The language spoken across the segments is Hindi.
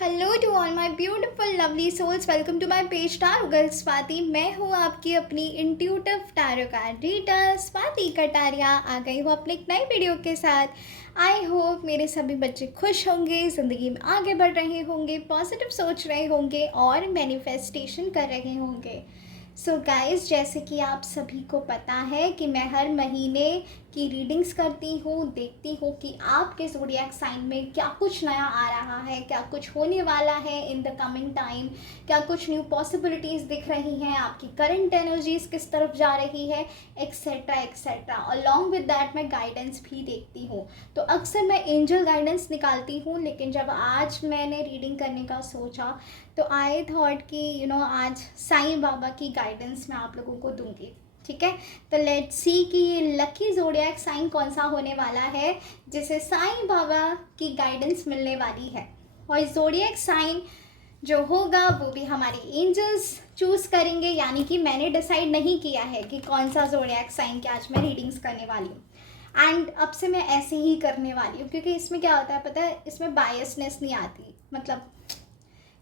Hello to all my beautiful lovely souls, welcome to my page tarot girl Swati. मैं हूँ आपकी अपनी intuitive tarot card reader Swati Kataria. आ गई हूँ अपने एक नई वीडियो के साथ। आई होप मेरे सभी बच्चे खुश होंगे, ज़िंदगी में आगे बढ़ रहे होंगे, पॉजिटिव सोच रहे होंगे और मैनिफेस्टेशन कर रहे होंगे। सो गाइस, जैसे कि आप सभी को पता है कि मैं हर महीने की रीडिंग्स करती हूँ, देखती हूँ कि आपके ज़ोडिएक साइन में क्या कुछ नया आ रहा है, क्या कुछ होने वाला है इन द कमिंग टाइम, क्या कुछ न्यू पॉसिबिलिटीज़ दिख रही हैं, आपकी करंट एनर्जीज़ किस तरफ जा रही है, etcetera etcetera. Along with that मैं गाइडेंस भी देखती हूँ। तो अक्सर मैं एंजल गाइडेंस निकालती हूँ, लेकिन जब आज मैंने रीडिंग करने का सोचा तो आई थॉट कि आज साईं बाबा की गाइडेंस मैं आप लोगों को दूंगी। ठीक है, तो लेट्स सी कि ये लकी ज़ोडिएक साइन कौन सा होने वाला है जिसे साईं बाबा की गाइडेंस मिलने वाली है। और ज़ोडिएक साइन जो होगा वो भी हमारे एंजल्स चूज़ करेंगे, यानी कि मैंने डिसाइड नहीं किया है कि कौन सा ज़ोडिएक साइन की आज मैं रीडिंग्स करने वाली हूँ। एंड अब से मैं ऐसे ही करने वाली हूँ, क्योंकि इसमें क्या होता है पता है, इसमें बायसनेस नहीं आती। मतलब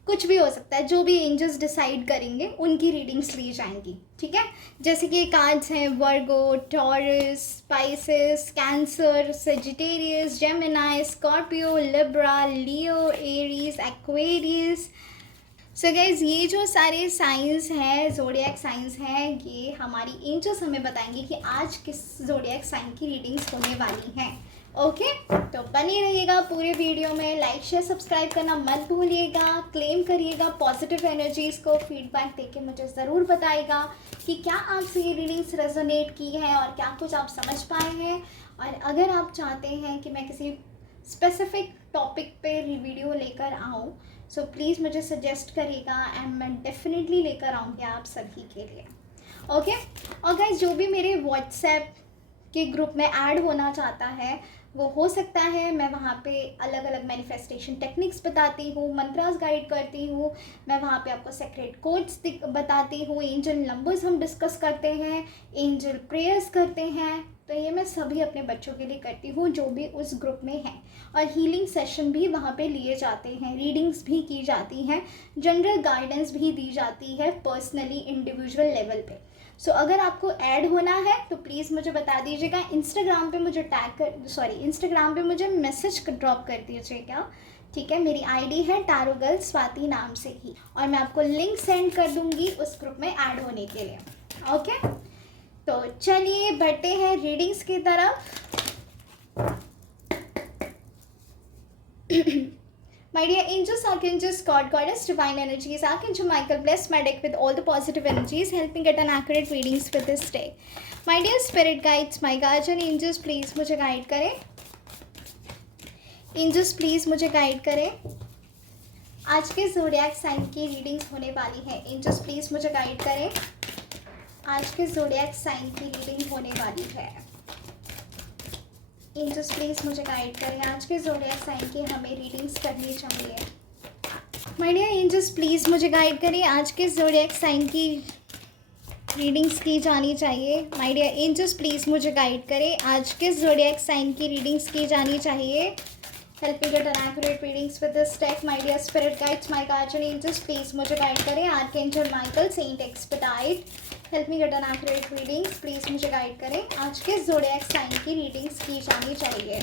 कुछ भी हो सकता है, जो भी एंजल्स डिसाइड करेंगे उनकी रीडिंग्स ली जाएंगी। ठीक है, जैसे कि कार्ड्स हैं Virgo, Taurus, Pisces, Cancer, Sagittarius, Gemini, Scorpio, Libra, Leo, Aries, Aquarius. So guys, ये जो सारे साइंस हैं, ज़ोडिएक साइंस हैं, ये हमारी एंजल्स हमें बताएंगे कि आज किस ज़ोडिएक साइन की रीडिंग्स होने वाली हैं। ओके, तो बने रहिएगा पूरे वीडियो में। लाइक शेयर सब्सक्राइब करना मत भूलिएगा। क्लेम करिएगा पॉजिटिव एनर्जीज़ को। फीडबैक देके मुझे ज़रूर बताइएगा कि क्या आपसे ये रीडिंग्स रेजोनेट की है और क्या कुछ आप समझ पाए हैं। और अगर आप चाहते हैं कि मैं किसी स्पेसिफिक टॉपिक पे वीडियो लेकर आऊँ, सो प्लीज़ मुझे सजेस्ट करिएगा एंड मैं डेफिनेटली लेकर आऊँगी आप सभी के लिए। ओके, और गाइस, जो भी मेरे व्हाट्सएप के ग्रुप में ऐड होना चाहता है वो हो सकता है। मैं वहाँ पे अलग अलग मैनिफेस्टेशन टेक्निक्स बताती हूँ, मंत्रास गाइड करती हूँ। मैं वहाँ पे आपको सेक्रेट कोड्स बताती हूँ, एंजल नंबर्स हम डिस्कस करते हैं, एंजल प्रेयर्स करते हैं। तो ये मैं सभी अपने बच्चों के लिए करती हूँ जो भी उस ग्रुप में हैं। और हीलिंग सेशन भी वहाँ पे लिए जाते हैं, रीडिंग्स भी की जाती हैं, जनरल गाइडेंस भी दी जाती है पर्सनली इंडिविजुअल लेवल पे। सो अगर आपको ऐड होना है तो प्लीज़ मुझे बता दीजिएगा। इंस्टाग्राम पे मुझे इंस्टाग्राम पे मुझे मैसेज ड्रॉप कर दीजिएगा। ठीक है, मेरी आईडी है टैरो गर्ल स्वाति नाम से ही, और मैं आपको लिंक सेंड कर दूंगी उस ग्रुप में ऐड होने के लिए। ओके, तो चलिए बढ़ते हैं रीडिंग्स की तरफ। My dear angels, archangels, God, goddess, divine energies, Archangel Michael, bless my deck with all the positive energies. Help me get an accurate readings for this day. My dear spirit guides, my guardian angels, please मुझे गाइड करें। एंजल्स प्लीज़ मुझे गाइड करें। आज के ज़ोडिएक साइन की रीडिंग्स होने वाली है। एंजल्स प्लीज़ मुझे गाइड करें। आज के ज़ोडिएक साइन की रीडिंग होने वाली है। एंजल्स प्लीज़ मुझे गाइड करें। आज के ज़ोडिएक साइन की हमें रीडिंग्स करनी चाहिए। माय डियर एंजल्स प्लीज़ मुझे गाइड करें। आज के ज़ोडिएक साइन की रीडिंग्स की जानी चाहिए। माय डियर एंजल्स प्लीज़ मुझे गाइड करें। आज के ज़ोडिएक साइन की रीडिंग्स की जानी चाहिए। Help me get an accurate readings with this deck. My dear spirit guides, my guardian angels please मुझे गाइड करें। Archangel Michael, Saint Expedite, help me get an accurate readings. Please मुझे गाइड करें। आज के ज़ोडिएक साइन की रीडिंग्स की जानी चाहिए।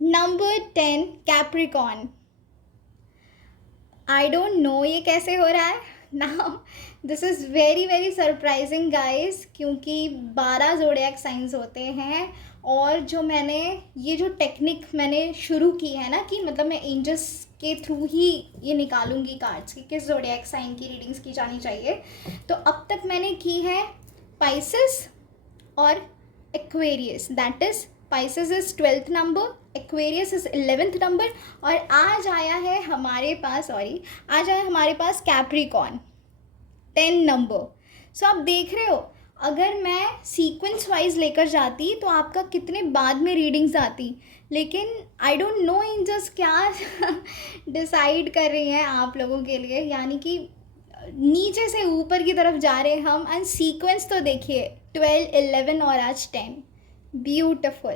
Number 10 Capricorn. I don't know ये कैसे हो रहा है। Now this is very very surprising guys, क्योंकि 12 ज़ोडिएक साइंस होते हैं। और जो मैंने ये जो टेक्निक मैंने शुरू की है ना, कि मतलब मैं एंजल्स के थ्रू ही ये निकालूंगी कार्ड्स कि किस ज़ोडिएक साइन की रीडिंग्स की जानी चाहिए, तो अब तक मैंने की है पाइसेस और Aquarius. That is Pisces is 12th number, Aquarius is 11th number, और आज आया है हमारे पास कैप्रिकॉन 10 नंबर। सो आप देख रहे हो, अगर मैं सीक्वेंस वाइज लेकर जाती तो आपका कितने बाद में रीडिंग्स आती, लेकिन आई डोंट नो एंजल्स क्या डिसाइड कर रही हैं आप लोगों के लिए। यानी कि नीचे से ऊपर की तरफ जा रहे हैं हम। एंड सीक्वेंस तो देखिए, 12, 11 और आज 10। ब्यूटिफुल।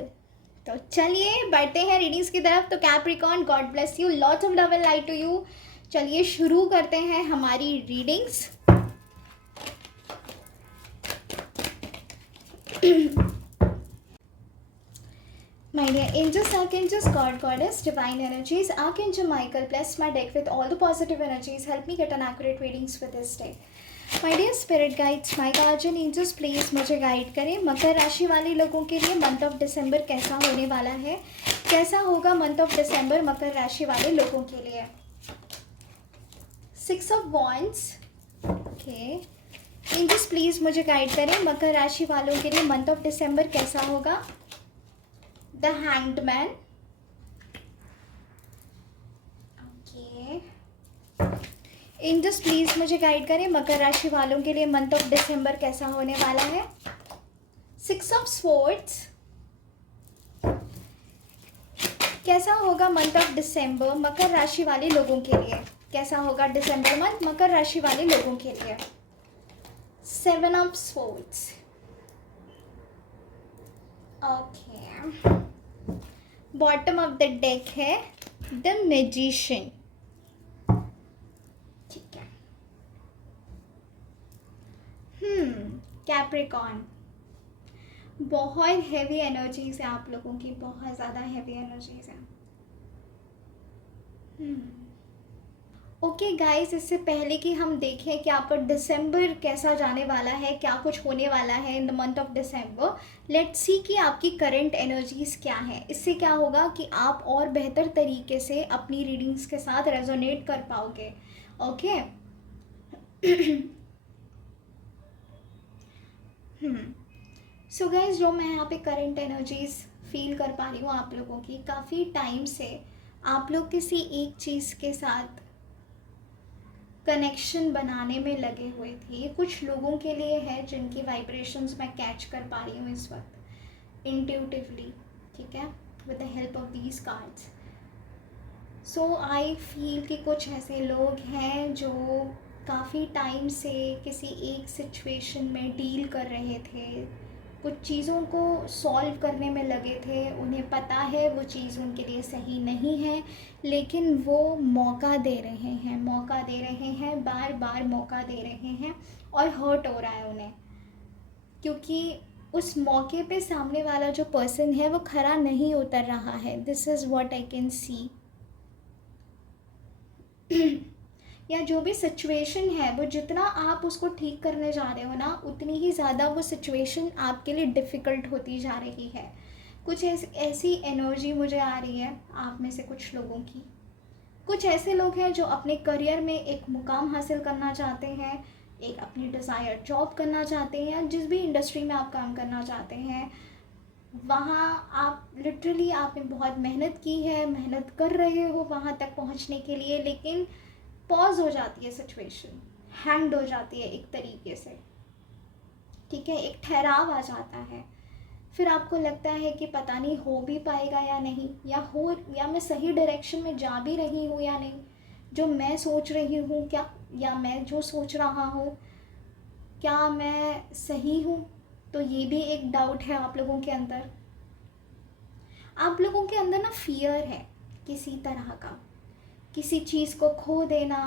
तो चलिए बढ़ते हैं रीडिंग्स की तरफ। तो Capricorn, god bless you, lots of love and light to you. चलिए शुरू करते हैं हमारी readings. My dear angels, archangels, God, Goddess, divine energies, Archangel Michael, bless my deck with all the positive energies. Help me get an accurate readings for this day. My dear spirit guides, my guardian angels, please मुझे गाइड करें। मकर राशि वाले लोगों के लिए मंथ ऑफ दिसंबर कैसा होने वाला है, कैसा होगा मंथ ऑफ दिसंबर मकर राशि वाले लोगों के लिए। 6 of wands, okay. Angels please मुझे गाइड करें मकर राशि वालों के लिए मंथ ऑफ दिसंबर कैसा होगा। The hanged man, okay. Angels please मुझे गाइड करें मकर राशि वालों के लिए मंथ ऑफ दिसंबर कैसा होने वाला है। 6 ऑफ स्वॉर्ड्स, कैसा होगा मंथ ऑफ दिसंबर मकर राशि वाले लोगों के लिए, कैसा होगा दिसंबर मंथ मकर राशि वाले लोगों के लिए। 7 of swords, okay. Bottom of the deck है द मैजिशियन, ठीक है। कैप्रिकॉर्न, बहुत हैवी एनर्जीज है आप लोगों की, बहुत ज़्यादा हैवी एनर्जीज है। ओके गाइस, इससे पहले कि हम देखें कि आपका दिसंबर कैसा जाने वाला है, क्या कुछ होने वाला है इन the month of December, let's see कि आपकी करंट एनर्जीज क्या है। इससे क्या होगा कि आप और बेहतर तरीके से अपनी रीडिंग्स के साथ रेजोनेट कर पाओगे, ओके। सो गाइस, जो मैं यहाँ पे करंट एनर्जीज फील कर पा रही हूँ आप लोगों की, काफ़ी टाइम से आप लोग किसी एक चीज़ के साथ कनेक्शन बनाने में लगे हुए थे। ये कुछ लोगों के लिए है जिनकी वाइब्रेशंस मैं कैच कर पा रही हूँ इस वक्त इंट्यूटिवली, ठीक है, with the help of these cards. So I feel कि कुछ ऐसे लोग हैं जो काफ़ी टाइम से किसी एक सिचुएशन में डील कर रहे थे, कुछ चीज़ों को सॉल्व करने में लगे थे। उन्हें पता है वो चीज़ उनके लिए सही नहीं है, लेकिन वो मौका दे रहे हैं, मौका दे रहे हैं, बार बार मौका दे रहे हैं, और हर्ट हो रहा है उन्हें, क्योंकि उस मौके पे सामने वाला जो पर्सन है वो खरा नहीं उतर रहा है। This is what I can see. या जो भी सिचुएशन है वो जितना आप उसको ठीक करने जा रहे हो ना, उतनी ही ज़्यादा वो सिचुएशन आपके लिए डिफ़िकल्ट होती जा रही है। कुछ ऐसी एनर्जी मुझे आ रही है आप में से कुछ लोगों की। कुछ ऐसे लोग हैं जो अपने करियर में एक मुकाम हासिल करना चाहते हैं, एक अपनी डिज़ायर जॉब करना चाहते हैं, जिस भी इंडस्ट्री में आप काम करना चाहते हैं वहाँ आप लिटरली आपने बहुत मेहनत की है, मेहनत कर रहे हो वहाँ तक पहुँचने के लिए, लेकिन पॉज हो जाती है सिचुएशन, हैंड हो जाती है एक तरीके से, ठीक है, एक ठहराव आ जाता है। फिर आपको लगता है कि पता नहीं हो भी पाएगा या नहीं, या मैं सही डायरेक्शन में जा भी रही हूँ या नहीं, जो मैं सोच रही हूँ क्या, या मैं जो सोच रहा हूँ क्या मैं सही हूँ। तो ये भी एक डाउट है आप लोगों के अंदर। आप लोगों के अंदर ना फियर है किसी तरह का, किसी चीज़ को खो देना,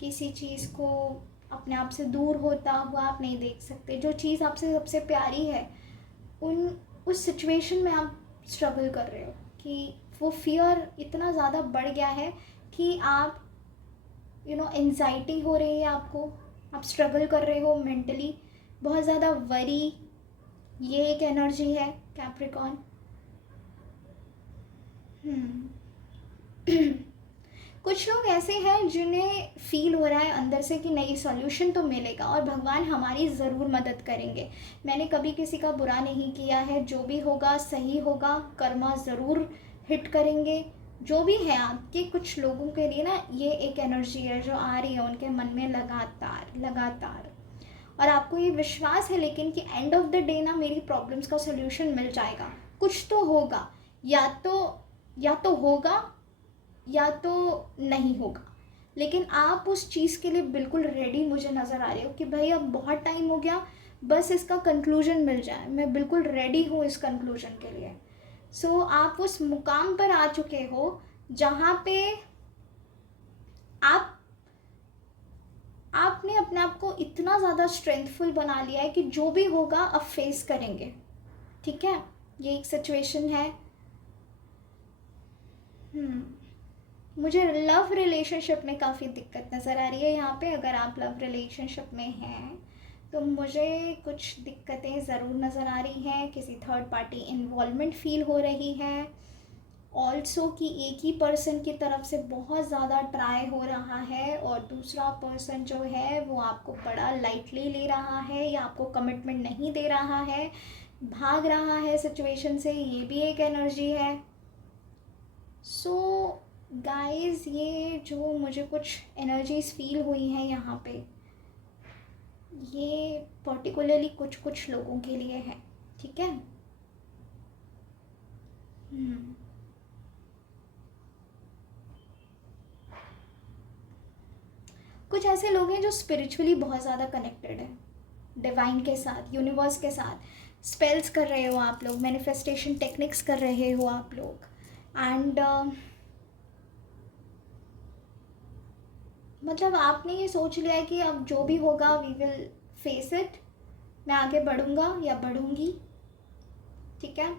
किसी चीज़ को अपने आप से दूर होता हुआ आप नहीं देख सकते। जो चीज़ आपसे सबसे प्यारी है उस सिचुएशन में आप स्ट्रगल कर रहे हो, कि वो फियर इतना ज़्यादा बढ़ गया है कि आप एंजाइटी हो रही है आपको, आप स्ट्रगल कर रहे हो मेंटली, बहुत ज़्यादा वरी, ये एक एनर्जी है कैप्रिकॉर्न। कुछ लोग ऐसे हैं जिन्हें फील हो रहा है अंदर से कि नहीं, सॉल्यूशन तो मिलेगा और भगवान हमारी ज़रूर मदद करेंगे। मैंने कभी किसी का बुरा नहीं किया है, जो भी होगा सही होगा, कर्मा ज़रूर हिट करेंगे। जो भी है आपके कुछ लोगों के लिए ना ये एक एनर्जी है जो आ रही है उनके मन में लगातार, और आपको ये विश्वास है लेकिन कि एंड ऑफ द डे ना मेरी प्रॉब्लम्स का सॉल्यूशन मिल जाएगा, कुछ तो होगा, या तो होगा या तो नहीं होगा, लेकिन आप उस चीज़ के लिए बिल्कुल रेडी मुझे नज़र आ रहे हो कि भाई अब बहुत टाइम हो गया, बस इसका कंक्लूजन मिल जाए, मैं बिल्कुल रेडी हूँ इस कंक्लूजन के लिए। सो आप उस मुकाम पर आ चुके हो जहाँ पे आपने अपने आप को इतना ज़्यादा स्ट्रेंथफुल बना लिया है कि जो भी होगा अब फेस करेंगे। ठीक है, ये एक सिचुएशन है। मुझे लव रिलेशनशिप में काफ़ी दिक्कत नज़र आ रही है यहाँ पे। अगर आप लव रिलेशनशिप में हैं तो मुझे कुछ दिक्कतें ज़रूर नज़र आ रही हैं। किसी थर्ड पार्टी इन्वॉल्वमेंट फील हो रही है। ऑल्सो कि एक ही पर्सन की तरफ से बहुत ज़्यादा ट्राई हो रहा है और दूसरा पर्सन जो है वो आपको बड़ा लाइटली ले रहा है या आपको कमिटमेंट नहीं दे रहा है, भाग रहा है सिचुएशन से, ये भी एक एनर्जी है। सो गाइस, ये जो मुझे कुछ एनर्जीज फील हुई हैं यहाँ पे, ये पर्टिकुलरली कुछ लोगों के लिए है। ठीक है। कुछ ऐसे लोग हैं जो स्पिरिचुअली बहुत ज़्यादा कनेक्टेड है डिवाइन के साथ, यूनिवर्स के साथ। स्पेल्स कर रहे हो आप लोग, मैनिफेस्टेशन टेक्निक्स कर रहे हो आप लोग, एंड मतलब आपने ये सोच लिया है कि अब जो भी होगा वी विल फेस इट, मैं आगे बढ़ूँगा या बढ़ूँगी। ठीक है,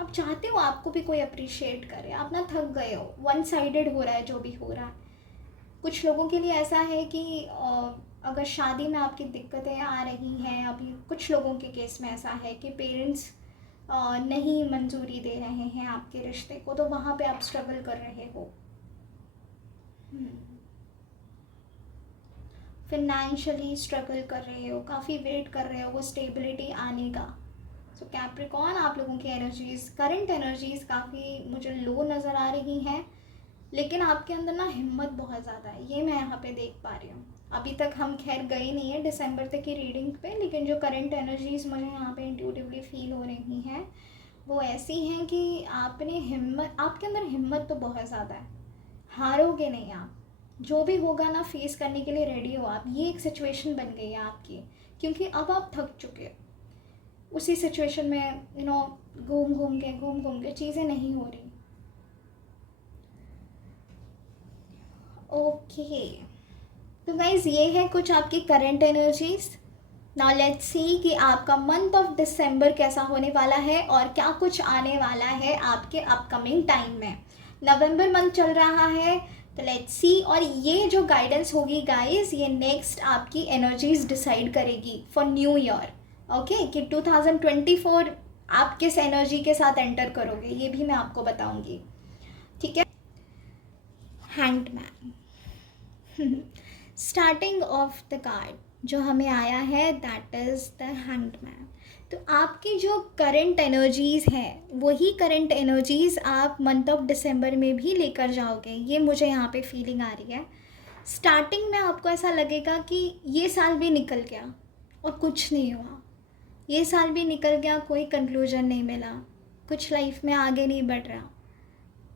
आप चाहते हो आपको भी कोई अप्रिशिएट करे, आप ना थक गए हो, वन साइडेड हो रहा है जो भी हो रहा है। कुछ लोगों के लिए ऐसा है कि अगर शादी में आपकी दिक्कतें आ रही हैं, अभी कुछ लोगों के केस में ऐसा है कि पेरेंट्स नहीं मंजूरी दे रहे हैं आपके रिश्ते को, तो वहाँ पे आप स्ट्रगल कर रहे हो। फिनेंशियली स्ट्रगल कर रहे हो, काफ़ी वेट कर रहे हो वो स्टेबिलिटी आने का। सो कैप्रिकॉर्न, आप लोगों की एनर्जीज़, करंट एनर्जीज़ काफ़ी मुझे लो नज़र आ रही हैं, लेकिन आपके अंदर ना हिम्मत बहुत ज़्यादा है, ये मैं यहाँ पे देख पा रही हूँ। अभी तक हम खैर गए नहीं है दिसंबर तक की रीडिंग पे, लेकिन जो करंट एनर्जीज़ मुझे यहाँ पे इंट्यूटिवली फील हो रही हैं वो ऐसी हैं कि आपने हिम्मत, आपके अंदर हिम्मत तो बहुत ज़्यादा है, हारोगे नहीं आप, जो भी होगा ना फेस करने के लिए रेडी हो आप। ये एक सिचुएशन बन गई है आपकी, क्योंकि अब आप थक चुके हो उसी सिचुएशन में, घूम घूम के चीज़ें नहीं हो रही। ओके, तो गाइज ये है कुछ आपकी current energies. Now let's see कि आपका मंथ ऑफ दिसंबर कैसा होने वाला है और क्या कुछ आने वाला है आपके अपकमिंग टाइम में। नवंबर मंथ चल रहा है, तो लेट्स सी। और ये जो गाइडेंस होगी गाइज, ये नेक्स्ट आपकी एनर्जीज डिसाइड करेगी फॉर न्यू ईयर। ओके, कि 2024 आप किस एनर्जी के साथ एंटर करोगे, ये भी मैं आपको बताऊंगी। ठीक है। Hanged man, starting of the card जो हमें आया है that is the hanged man. तो आपकी जो करंट एनर्जीज़ हैं वही करंट एनर्जीज़ आप मंथ ऑफ दिसंबर में भी लेकर जाओगे, ये मुझे यहाँ पे फीलिंग आ रही है। स्टार्टिंग में आपको ऐसा लगेगा कि ये साल भी निकल गया और कुछ नहीं हुआ, ये साल भी निकल गया, कोई कंक्लूजन नहीं मिला, कुछ लाइफ में आगे नहीं बढ़ रहा,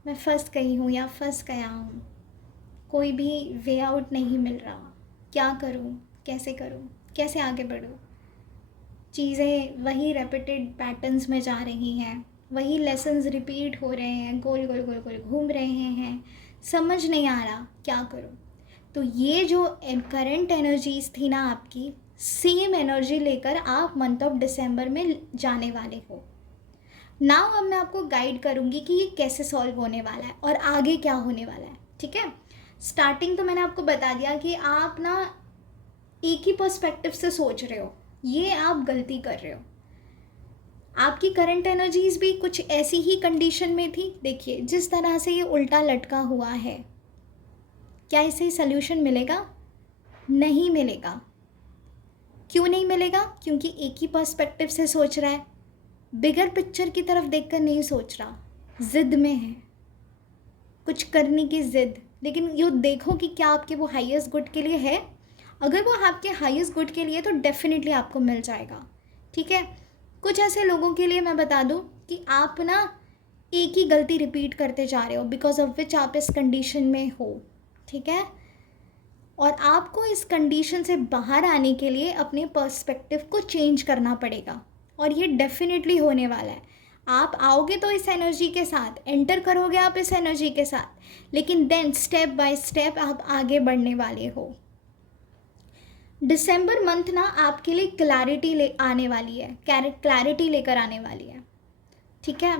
मैं फंस गई हूँ या फंस गया हूँ, कोई भी वे आउट नहीं मिल रहा, क्या करूँ, कैसे करूँ, कैसे आगे बढ़ूँ। चीज़ें वही रेपिटेड पैटर्न्स में जा रही हैं, वही लेसन्स रिपीट हो रहे हैं, गोल गोल गोल गोल घूम रहे हैं, समझ नहीं आ रहा क्या करूँ। तो ये जो करंट एनर्जीज थी ना आपकी, सेम एनर्जी लेकर आप मंथ ऑफ दिसंबर में जाने वाले हो। नाउ अब मैं आपको गाइड करूँगी कि ये कैसे सॉल्व होने वाला है और आगे क्या होने वाला है। ठीक है, स्टार्टिंग तो मैंने आपको बता दिया कि आप ना एक ही पर्सपेक्टिव से सोच रहे हो, ये आप गलती कर रहे हो। आपकी करंट एनर्जीज भी कुछ ऐसी ही कंडीशन में थी। देखिए जिस तरह से ये उल्टा लटका हुआ है, क्या इसे सल्यूशन मिलेगा? नहीं मिलेगा। क्यों नहीं मिलेगा? क्योंकि एक ही पर्सपेक्टिव से सोच रहा है, बिगर पिक्चर की तरफ देखकर नहीं सोच रहा, ज़िद में है, कुछ करने की ज़िद। लेकिन ये देखो कि क्या आपके वो हाईएस्ट गुड के लिए है। अगर वो आपके हाईएस्ट गुड के लिए तो डेफिनेटली आपको मिल जाएगा। ठीक है, कुछ ऐसे लोगों के लिए मैं बता दूं कि आप ना एक ही गलती रिपीट करते जा रहे हो, बिकॉज ऑफ विच आप इस कंडीशन में हो। ठीक है, और आपको इस कंडीशन से बाहर आने के लिए अपने पर्सपेक्टिव को चेंज करना पड़ेगा, और ये डेफिनेटली होने वाला है। आप आओगे तो इस एनर्जी के साथ, एंटर करोगे आप इस एनर्जी के साथ, लेकिन देन स्टेप बाय स्टेप आप आगे बढ़ने वाले हो। दिसंबर मंथ ना आपके लिए क्लैरिटी ले आने वाली है, क्लैरिटी लेकर आने वाली है, ठीक है।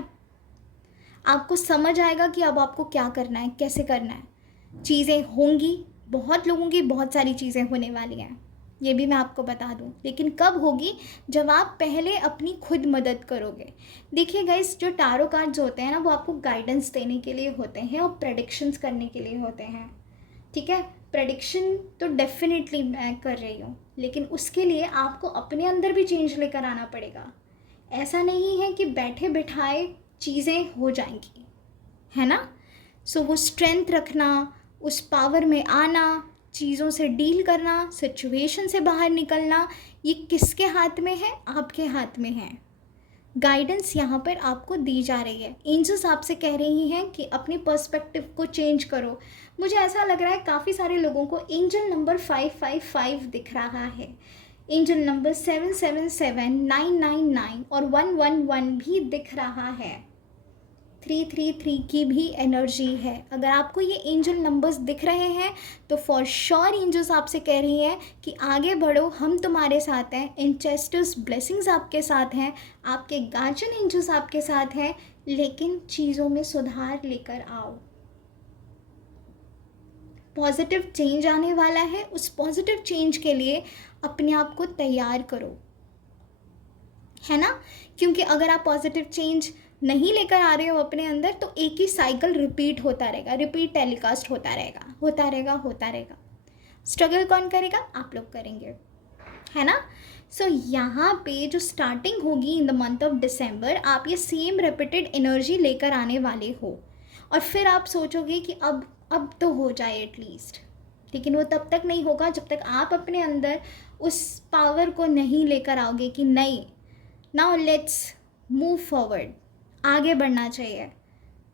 आपको समझ आएगा कि अब आपको क्या करना है, कैसे करना है। चीज़ें होंगी, बहुत लोगों की बहुत सारी चीज़ें होने वाली हैं, ये भी मैं आपको बता दूं, लेकिन कब होगी, जब आप पहले अपनी खुद मदद करोगे। देखिए गाइस, जो टारो कार्ड्स होते हैं ना, वो आपको गाइडेंस देने के लिए होते हैं और प्रेडिक्शंस करने के लिए होते हैं, ठीक है। प्रेडिक्शन तो डेफिनेटली मैं कर रही हूँ, लेकिन उसके लिए आपको अपने अंदर भी चेंज लेकर आना पड़ेगा। ऐसा नहीं है कि बैठे बिठाए चीज़ें हो जाएंगी, है ना। सो वो स्ट्रेंथ रखना, उस पावर में आना, चीज़ों से डील करना, सिचुएशन से बाहर निकलना, ये किसके हाथ में है, आपके हाथ में है। गाइडेंस यहाँ पर आपको दी जा रही है। एंजल्स आपसे कह रही हैं कि अपने पर्सपेक्टिव को चेंज करो। मुझे ऐसा लग रहा है काफ़ी सारे लोगों को एंजल नंबर 555 दिख रहा है, एंजल नंबर 777, 999 और 111 भी दिख रहा है। 333 की भी एनर्जी है। अगर आपको ये एंजल नंबर्स दिख रहे हैं तो फॉर श्योर एंजल्स आपसे कह रही हैं कि आगे बढ़ो, हम तुम्हारे साथ हैं। एंचेस्टर्स ब्लेसिंग्स आपके साथ हैं, आपके गार्जियन एंजल्स आपके साथ हैं, लेकिन चीज़ों में सुधार लेकर आओ। पॉजिटिव चेंज आने वाला है, उस पॉजिटिव चेंज के लिए अपने आप को तैयार करो, है ना। क्योंकि अगर आप पॉजिटिव चेंज नहीं लेकर आ रहे हो अपने अंदर, तो एक ही साइकिल रिपीट होता रहेगा, रिपीट टेलीकास्ट होता रहेगा, होता रहेगा, होता रहेगा। स्ट्रगल कौन करेगा, आप लोग करेंगे, है ना। सो यहाँ पे जो स्टार्टिंग होगी इन द मंथ ऑफ दिसंबर, आप ये सेम रिपीटेड एनर्जी लेकर आने वाले हो, और फिर आप सोचोगे कि अब तो हो जाए एटलीस्ट, लेकिन वो तब तक नहीं होगा जब तक आप अपने अंदर उस पावर को नहीं लेकर आओगे कि नहीं, नाउ लेट्स मूव फॉरवर्ड, आगे बढ़ना चाहिए,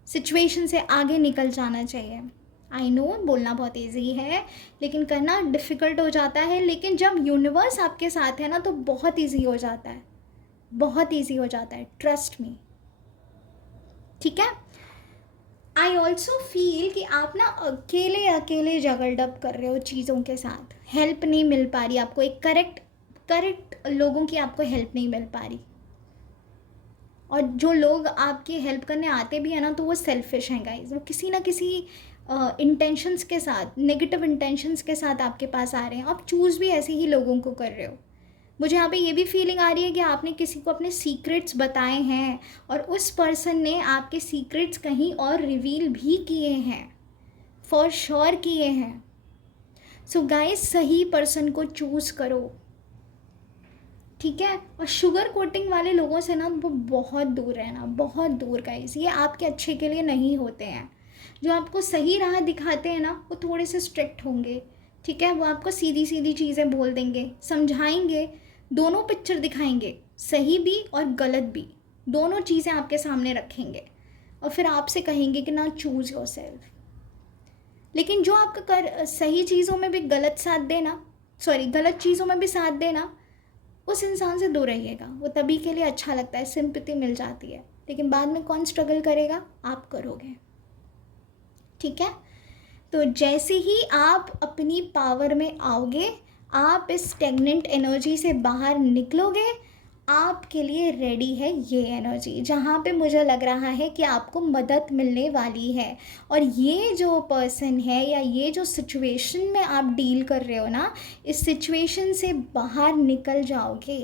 सिचुएशन से आगे निकल जाना चाहिए। आई नो बोलना बहुत ईजी है, लेकिन करना डिफ़िकल्ट हो जाता है। लेकिन जब यूनिवर्स आपके साथ है ना, तो बहुत ईजी हो जाता है, बहुत ईजी हो जाता है, ट्रस्ट मी, ठीक है। आई ऑल्सो फील कि आप ना अकेले अकेले जगल्ड अप कर रहे हो चीज़ों के साथ, हेल्प नहीं मिल पा रही आपको, एक करेक्ट लोगों की आपको हेल्प नहीं मिल पा रही। और जो लोग आपकी हेल्प करने आते भी हैं ना, तो वो सेल्फिश हैं गाइस, वो किसी ना किसी इंटेंशंस के साथ, नेगेटिव इंटेंशंस के साथ आपके पास आ रहे हैं। आप चूज़ भी ऐसे ही लोगों को कर रहे हो। मुझे यहाँ पे ये भी फीलिंग आ रही है कि आपने किसी को अपने सीक्रेट्स बताए हैं, और उस पर्सन ने आपके सीक्रेट्स कहीं और रिवील भी किए हैं, फॉर श्योर किए हैं। सो गाइस, सही पर्सन को चूज़ करो, ठीक है। और शुगर कोटिंग वाले लोगों से ना वो बहुत दूर रहना, बहुत दूर गाइस, ये आपके अच्छे के लिए नहीं होते हैं। जो आपको सही राह दिखाते हैं ना, वो थोड़े से स्ट्रिक्ट होंगे, ठीक है। वो आपको सीधी सीधी चीज़ें बोल देंगे, समझाएंगे, दोनों पिक्चर दिखाएंगे, सही भी और गलत भी, दोनों चीज़ें आपके सामने रखेंगे, और फिर आपसे कहेंगे कि ना चूज़ योरसेल्फ। लेकिन जो आपका सही चीज़ों में भी गलत साथ देना, गलत चीज़ों में भी साथ देना, उस इंसान से दूर रहिएगा। वो तभी के लिए अच्छा लगता है, सिंपैथी मिल जाती है, लेकिन बाद में कौन स्ट्रगल करेगा, आप करोगे, ठीक है। तो जैसे ही आप अपनी पावर में आओगे, आप इस स्टेगनेंट एनर्जी से बाहर निकलोगे, आपके लिए रेडी है ये एनर्जी, जहाँ पे मुझे लग रहा है कि आपको मदद मिलने वाली है। और ये जो पर्सन है या ये जो सिचुएशन में आप डील कर रहे हो ना, इस सिचुएशन से बाहर निकल जाओगे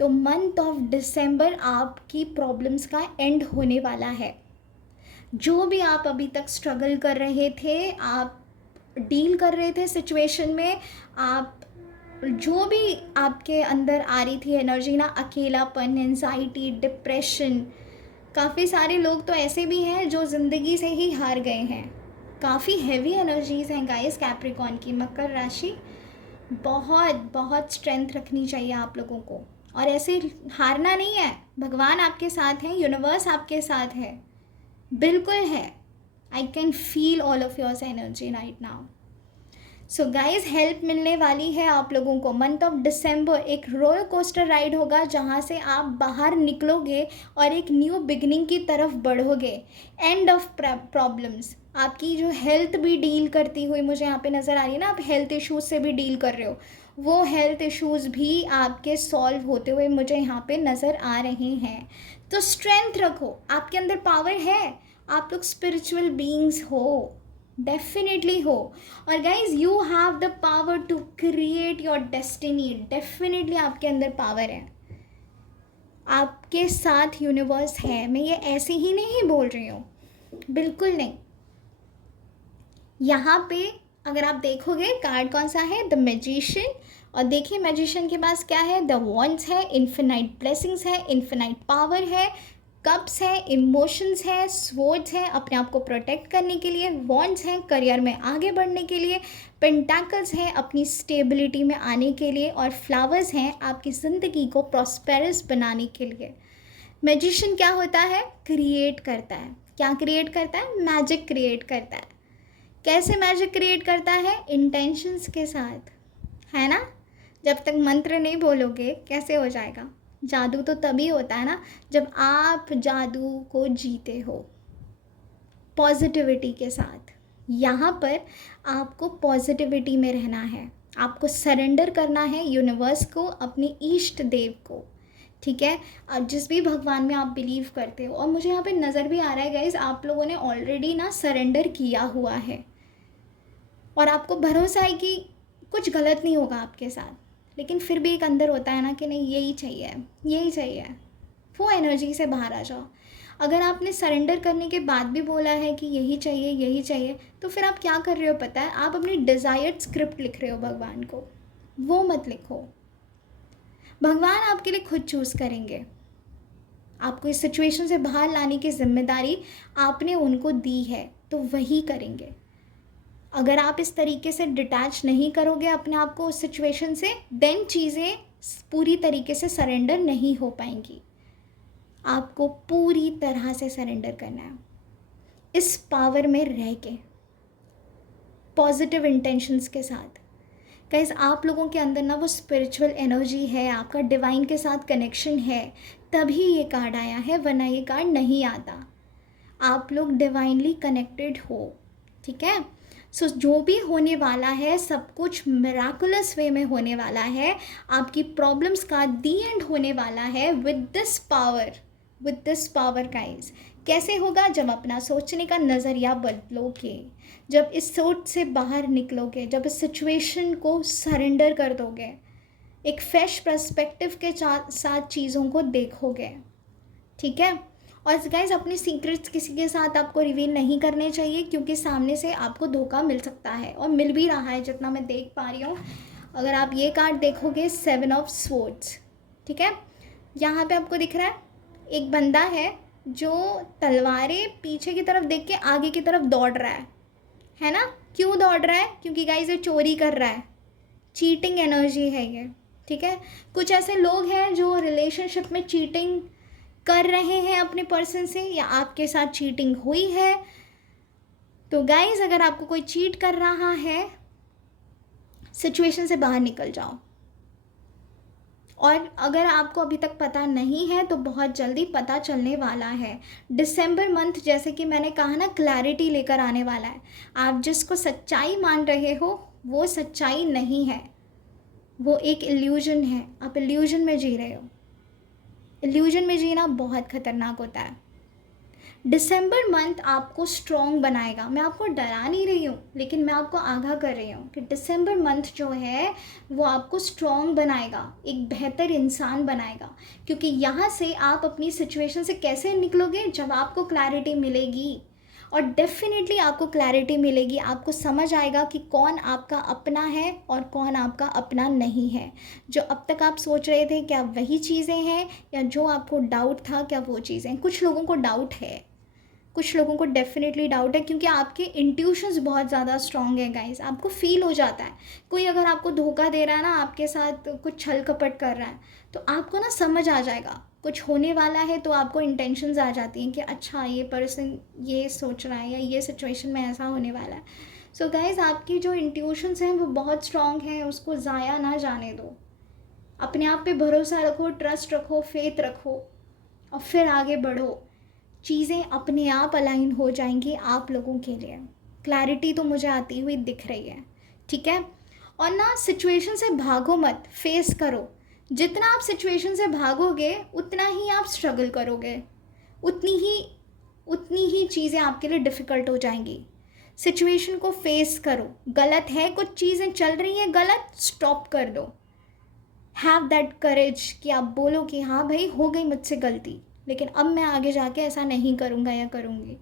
तो मंथ ऑफ दिसंबर आपकी प्रॉब्लम्स का एंड होने वाला है। जो भी आप अभी तक स्ट्रगल कर रहे थे, आप डील कर रहे थे सिचुएशन में, आप जो भी आपके अंदर आ रही थी एनर्जी ना, अकेलापन, एंजाइटी, डिप्रेशन, काफ़ी सारे लोग तो ऐसे भी हैं जो ज़िंदगी से ही हार गए हैं। काफ़ी हैवी एनर्जीज़ हैं गाइस कैप्रिकॉर्न की, मकर राशि। बहुत बहुत स्ट्रेंथ रखनी चाहिए आप लोगों को, और ऐसे हारना नहीं है। भगवान आपके साथ हैं, यूनिवर्स आपके साथ है, बिल्कुल है। I can feel all of yours energy right now. So guys help मिलने वाली है आप लोगों को। मंथ ऑफ दिसंबर एक रोलर कोस्टर राइड होगा जहाँ से आप बाहर निकलोगे और एक न्यू बिगनिंग की तरफ बढ़ोगे। एंड ऑफ प्रॉब्लम्स, आपकी जो हेल्थ भी डील करती हुई मुझे यहाँ पे नज़र आ रही है ना, आप हेल्थ इश्यूज से भी डील कर रहे हो, वो हेल्थ इश्यूज भी आपके सॉल्व होते हुए मुझे यहाँ पे नज़र आ रहे हैं। तो स्ट्रेंथ रखो, आपके अंदर पावर है, आप लोग स्पिरिचुअल बीइंग्स हो, डेफिनेटली हो। और guys you have the power to create your destiny, definitely आपके अंदर पावर है, आपके साथ यूनिवर्स है। मैं ये ऐसे ही नहीं बोल रही हूँ, बिल्कुल नहीं। यहाँ पे अगर आप देखोगे कार्ड कौन सा है, द मैजिशियन, और देखिए मैजिशियन के पास क्या है, द वॉन्ड्स है, इन्फिनाइट ब्लेसिंग्स है, इन्फिनाइट पावर है, कप्स है, इमोशंस है, स्वॉर्ड्स है अपने आप को प्रोटेक्ट करने के लिए, वॉन्ड्स हैं करियर में आगे बढ़ने के लिए, पेंटाकल्स हैं अपनी स्टेबिलिटी में आने के लिए, और फ्लावर्स हैं आपकी ज़िंदगी को प्रॉस्पेरस बनाने के लिए। मैजिशियन क्या होता है, क्रिएट करता है। क्या क्रिएट करता है, मैजिक क्रिएट करता है। कैसे मैजिक क्रिएट करता है, इंटेंशंस के साथ, है ना। जब तक मंत्र नहीं बोलोगे कैसे हो जाएगा। जादू तो तभी होता है ना जब आप जादू को जीते हो पॉजिटिविटी के साथ। यहाँ पर आपको पॉजिटिविटी में रहना है, आपको सरेंडर करना है यूनिवर्स को, अपने इष्ट देव को, ठीक है। अब जिस भी भगवान में आप बिलीव करते हो, और मुझे यहाँ पे नज़र भी आ रहा है गाइज आप लोगों ने ऑलरेडी ना सरेंडर किया हुआ है, और आपको भरोसा है कि कुछ गलत नहीं होगा आपके साथ, लेकिन फिर भी एक अंदर होता है ना कि नहीं यही चाहिए, यही चाहिए। वो एनर्जी से बाहर आ जाओ। अगर आपने सरेंडर करने के बाद भी बोला है कि यही चाहिए यही चाहिए, तो फिर आप क्या कर रहे हो पता है, आप अपनी डिज़ायर्ड स्क्रिप्ट लिख रहे हो भगवान को। वो मत लिखो, भगवान आपके लिए खुद चूज़ करेंगे। आपको इस सिचुएशन से बाहर लाने की जिम्मेदारी आपने उनको दी है, तो वही करेंगे। अगर आप इस तरीके से डिटैच नहीं करोगे अपने आप को उस सिचुएशन से, देन चीज़ें पूरी तरीके से सरेंडर नहीं हो पाएंगी। आपको पूरी तरह से सरेंडर करना है इस पावर में रह के, पॉजिटिव इंटेंशंस के साथ। गाइस आप लोगों के अंदर ना वो स्पिरिचुअल एनर्जी है, आपका डिवाइन के साथ कनेक्शन है, तभी ये कार्ड आया है, वरना ये कार्ड नहीं आता। आप लोग डिवाइनली कनेक्टेड हो, ठीक है। सो जो भी होने वाला है सब कुछ मिराकुलस वे में होने वाला है। आपकी प्रॉब्लम्स का दी एंड होने वाला है विद दिस पावर गाइस। कैसे होगा, जब अपना सोचने का नज़रिया बदलोगे, जब इस सोच से बाहर निकलोगे, जब इस सिचुएशन को सरेंडर कर दोगे, एक फ्रेश पर्सपेक्टिव के साथ चीज़ों को देखोगे, ठीक है। और गाइज अपने सीक्रेट्स किसी के साथ आपको रिवील नहीं करने चाहिए, क्योंकि सामने से आपको धोखा मिल सकता है, और मिल भी रहा है जितना मैं देख पा रही हूँ। अगर आप ये कार्ड देखोगे 7 ऑफ स्वॉर्ड्स, ठीक है, यहाँ पे आपको दिख रहा है एक बंदा है जो तलवारें पीछे की तरफ देख के आगे की तरफ दौड़ रहा है ना। क्यों दौड़ रहा है, क्योंकि गाइज ये चोरी कर रहा है, चीटिंग एनर्जी है ये, ठीक है। कुछ ऐसे लोग हैं जो रिलेशनशिप में चीटिंग कर रहे हैं अपने पर्सन से, या आपके साथ चीटिंग हुई है। तो गाइज अगर आपको कोई चीट कर रहा है, सिचुएशन से बाहर निकल जाओ। और अगर आपको अभी तक पता नहीं है तो बहुत जल्दी पता चलने वाला है। दिसंबर मंथ जैसे कि मैंने कहा ना, क्लैरिटी लेकर आने वाला है। आप जिसको सच्चाई मान रहे हो वो सच्चाई नहीं है, वो एक इल्यूजन है। आप इल्यूजन में जी रहे हो। इल्यूजन में जीना बहुत खतरनाक होता है। दिसंबर मंथ आपको स्ट्रॉन्ग बनाएगा। मैं आपको डरा नहीं रही हूँ, लेकिन मैं आपको आगाह कर रही हूँ कि दिसंबर मंथ जो है वो आपको स्ट्रॉन्ग बनाएगा, एक बेहतर इंसान बनाएगा। क्योंकि यहाँ से आप अपनी सिचुएशन से कैसे निकलोगे, जब आपको क्लैरिटी मिलेगी। और डेफिनेटली आपको क्लैरिटी मिलेगी, आपको समझ आएगा कि कौन आपका अपना है और कौन आपका अपना नहीं है। जो अब तक आप सोच रहे थे क्या वही चीज़ें हैं, या जो आपको डाउट था क्या वो चीज़ें। कुछ लोगों को डाउट है, कुछ लोगों को डेफिनेटली डाउट है, क्योंकि आपके इंट्यूशंस बहुत ज़्यादा स्ट्रॉन्ग है गाइस। आपको फील हो जाता है कोई अगर आपको धोखा दे रहा है ना, आपके साथ कुछ छल कपट कर रहा है, तो आपको ना समझ आ जाएगा कुछ होने वाला है। तो आपको इंटेंशंस आ जाती हैं कि अच्छा ये पर्सन ये सोच रहा है, या ये सिचुएशन में ऐसा होने वाला है। सो गाइज़, आपकी जो इंट्यूशंस हैं वो बहुत स्ट्रॉन्ग हैं, उसको ज़ाया ना जाने दो। अपने आप पे भरोसा रखो, ट्रस्ट रखो, फेथ रखो और फिर आगे बढ़ो। चीज़ें अपने आप अलाइन हो जाएंगी आप लोगों के लिए। क्लैरिटी तो मुझे आती हुई दिख रही है, ठीक है। और ना सिचुएशन से भागो मत, फेस करो। जितना आप सिचुएशन से भागोगे उतना ही आप स्ट्रगल करोगे, उतनी ही चीज़ें आपके लिए डिफ़िकल्ट हो जाएंगी। सिचुएशन को फेस करो। गलत है, कुछ चीज़ें चल रही हैं गलत, स्टॉप कर दो। हैव दैट करेज कि आप बोलो कि हाँ भाई, हो गई मुझसे गलती, लेकिन अब मैं आगे जाके ऐसा नहीं करूँगा या करूँगी,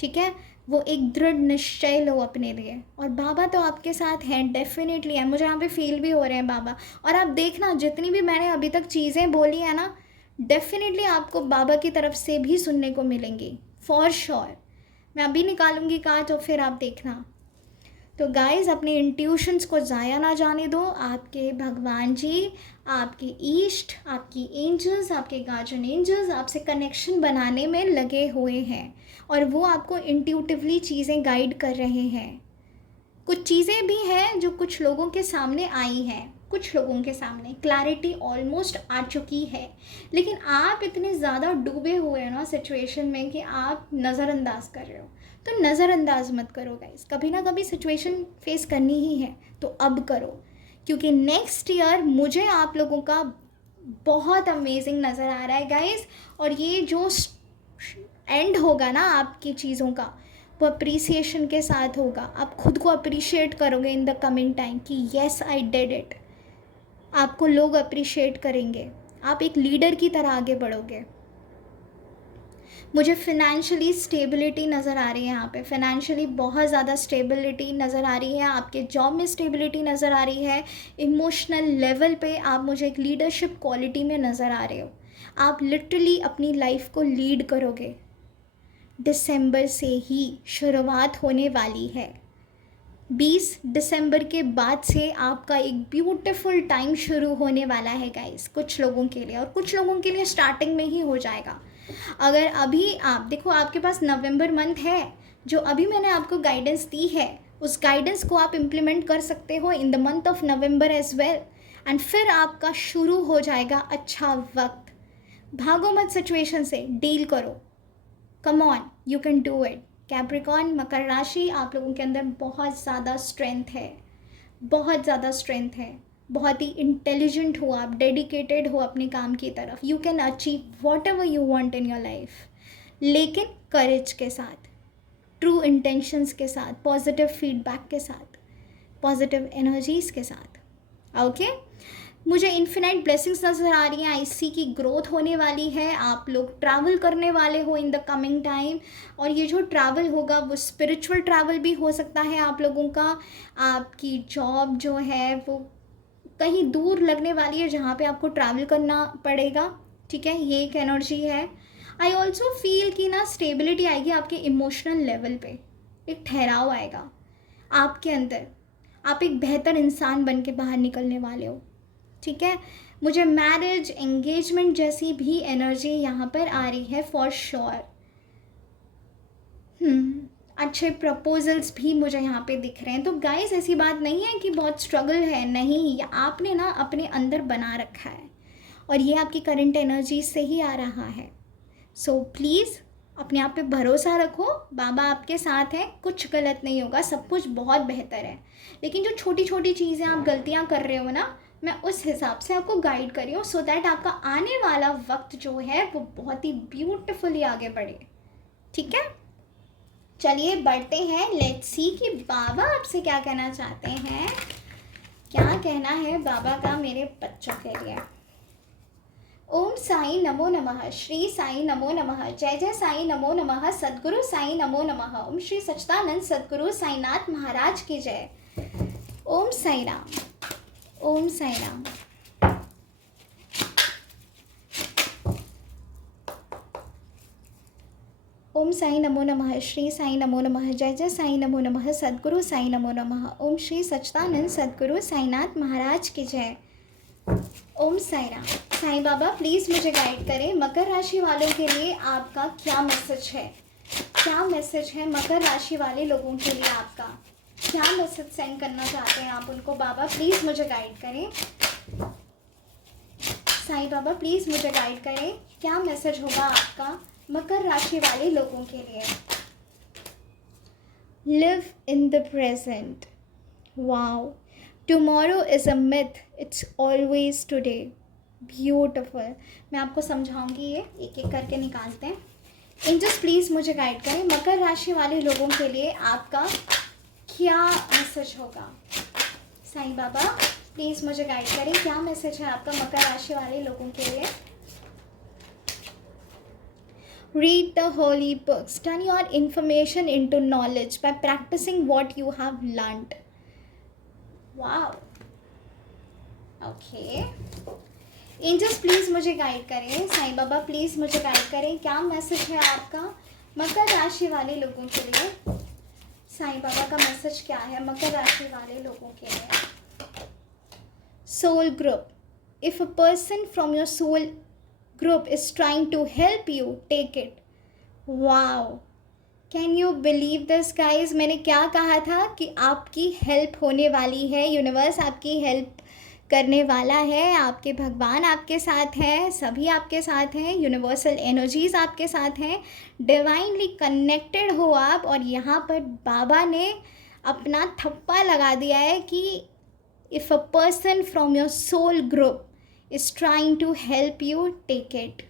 ठीक है। वो एक दृढ़ निश्चय लो अपने लिए। और बाबा तो आपके साथ हैं, डेफिनेटली है, मुझे यहाँ पे फील भी हो रहे हैं बाबा। और आप देखना, जितनी भी मैंने अभी तक चीज़ें बोली है ना, डेफिनेटली आपको बाबा की तरफ से भी सुनने को मिलेंगी, फॉर श्योर। मैं अभी निकालूंगी कार्ड तो फिर आप देखना। तो गाइज़, अपने इंट्यूशंस को ज़ाया ना जाने दो। आपके भगवान जी, आपके ईष्ट, आपकी एंजल्स, आपके गार्जियन एंजल्स आपसे कनेक्शन बनाने में लगे हुए हैं और वो आपको इंट्यूटिवली चीज़ें गाइड कर रहे हैं। कुछ चीज़ें भी हैं जो कुछ लोगों के सामने आई हैं, कुछ लोगों के सामने क्लैरिटी ऑलमोस्ट आ चुकी है, लेकिन आप इतने ज़्यादा डूबे हुए हैं ना सिचुएशन में कि आप नज़रअंदाज कर रहे हो। तो नज़रअंदाज मत करो गाइस, कभी ना कभी सिचुएशन फेस करनी ही है, तो अब करो, क्योंकि नेक्स्ट ईयर मुझे आप लोगों का बहुत अमेजिंग नज़र आ रहा है गाइस। और ये जो एंड होगा ना आपकी चीज़ों का, वो अप्रिसिएशन के साथ होगा। आप खुद को अप्रिशिएट करोगे इन द कमिंग टाइम कि येस आई डिड इट। आपको लोग अप्रिशिएट करेंगे, आप एक लीडर की तरह आगे बढ़ोगे। मुझे फिनेंशियली स्टेबिलिटी नज़र आ रही है यहाँ पे, फिनेंशियली बहुत ज़्यादा स्टेबिलिटी नज़र आ रही है, आपके जॉब में स्टेबिलिटी नज़र आ रही है, इमोशनल लेवल पे आप मुझे एक लीडरशिप क्वालिटी में नज़र आ रहे हो। आप लिटरली अपनी लाइफ को लीड करोगे। दिसंबर से ही शुरुआत होने वाली है। 20 दिसंबर के बाद से आपका एक ब्यूटीफुल टाइम शुरू होने वाला है गाइस, कुछ लोगों के लिए, और कुछ लोगों के लिए स्टार्टिंग में ही हो जाएगा। अगर अभी आप देखो, आपके पास नवंबर मंथ है, जो अभी मैंने आपको गाइडेंस दी है, उस गाइडेंस को आप इम्प्लीमेंट कर सकते हो in the month of November as well, and फिर आपका शुरू हो जाएगा अच्छा वक्त। भागो मत सिचुएशन से, डील करो। Come on, you can do it. Capricorn, मकर राशि, आप लोगों के अंदर बहुत ज़्यादा स्ट्रेंथ है, बहुत ज़्यादा स्ट्रेंथ है, बहुत ही इंटेलिजेंट हो आप, डेडिकेटेड हो अपने काम की तरफ। You can achieve what ever you want in your life, लेकिन करेज के साथ, ट्रू इंटेंशंस के साथ, पॉजिटिव फीडबैक के साथ, पॉजिटिव एनर्जीज़ के साथ। ओके, मुझे इन्फिनाइट ब्लेसिंग्स नज़र आ रही हैं, आईसी की ग्रोथ होने वाली है, आप लोग ट्रैवल करने वाले हो इन द कमिंग टाइम, और ये जो ट्रैवल होगा वो स्पिरिचुअल ट्रैवल भी हो सकता है आप लोगों का। आपकी जॉब जो है वो कहीं दूर लगने वाली है जहाँ पे आपको ट्रैवल करना पड़ेगा, ठीक है, ये एक एनर्जी है। आई ऑल्सो फील कि ना स्टेबिलिटी आएगी आपके इमोशनल लेवल पे, एक ठहराव आएगा आपके अंदर, आप एक बेहतर इंसान बन के बाहर निकलने वाले हो, ठीक है। मुझे मैरिज, एंगेजमेंट जैसी भी एनर्जी यहाँ पर आ रही है फॉर श्योर। अच्छे प्रपोजल्स भी मुझे यहाँ पे दिख रहे हैं। तो गाइस, ऐसी बात नहीं है कि बहुत स्ट्रगल है, नहीं, आपने ना अपने अंदर बना रखा है और ये आपकी करंट एनर्जी से ही आ रहा है। सो प्लीज़ अपने आप पे भरोसा रखो, बाबा आपके साथ हैं, कुछ गलत नहीं होगा, सब कुछ बहुत बेहतर है। लेकिन जो छोटी छोटी चीज़ें आप गलतियाँ कर रहे हो ना, मैं उस हिसाब से आपको गाइड कर रही हूँ, सो दैट आपका आने वाला वक्त जो है वो बहुत ही ब्यूटीफुली आगे बढ़े, ठीक है। चलिए बढ़ते हैं, लेट्स सी कि बाबा आपसे क्या कहना चाहते हैं, क्या कहना है बाबा का मेरे बच्चों के लिए। ओम साई नमो नमः, श्री साई नमो नमः, जय जय साई नमो नमः, सद्गुरु साई नमो नमः, ओम श्री सच्चिदानंद सद्गुरु साईनाथ महाराज की जय। ओम साई राम, ओम साई राम। ओम साई नमो नमः, श्री साई नमो नमः, जय जय साई नमो नमः, सद्गुरु साई नमो नमः, ओम श्री सच्चिदानंद सद्गुरु साईनाथ महाराज की जय। ओम साई राम। साईं बाबा प्लीज़ मुझे गाइड करें, मकर राशि वालों के लिए आपका क्या मैसेज है, क्या मैसेज है मकर राशि वाले लोगों के लिए आपका। क्या मैसेज सेंड करना चाहते हैं आप उनको? बाबा प्लीज़ मुझे गाइड करें। साईं बाबा प्लीज़ मुझे गाइड करें, क्या मैसेज होगा आपका मकर राशि वाले लोगों के लिए? Live in the present. Wow, tomorrow is a myth, it's always today. Beautiful. मैं आपको समझाऊंगी, ये एक एक करके निकालते हैं। एंजल्स प्लीज़ मुझे गाइड करें, मकर राशि वाले लोगों के लिए आपका क्या मैसेज होगा? साईं बाबा प्लीज़ मुझे गाइड करें, क्या मैसेज है आपका मकर राशि वाले लोगों के लिए? Read the holy books. Turn your information into knowledge by practicing what you have learned. Wow. Okay. Angels please मुझे गाइड करें, साईं बाबा प्लीज़ मुझे गाइड करें, क्या मैसेज है आपका मकर राशि वाले लोगों के लिए? साईं बाबा का मैसेज क्या है मकर राशि वाले लोगों के लिए? Soul group. If a person from your soul group is trying to help you, take it. Wow. Can you believe this guys? मैंने क्या कहा था कि आपकी हेल्प होने वाली है, यूनिवर्स आपकी हेल्प करने वाला है, आपके भगवान आपके साथ हैं, सभी आपके साथ हैं, यूनिवर्सल एनर्जीज आपके साथ हैं, डिवाइनली कनेक्टेड हो आप। और यहाँ पर बाबा ने अपना थप्पा लगा दिया है कि if a person from your soul group is trying to help you, take it.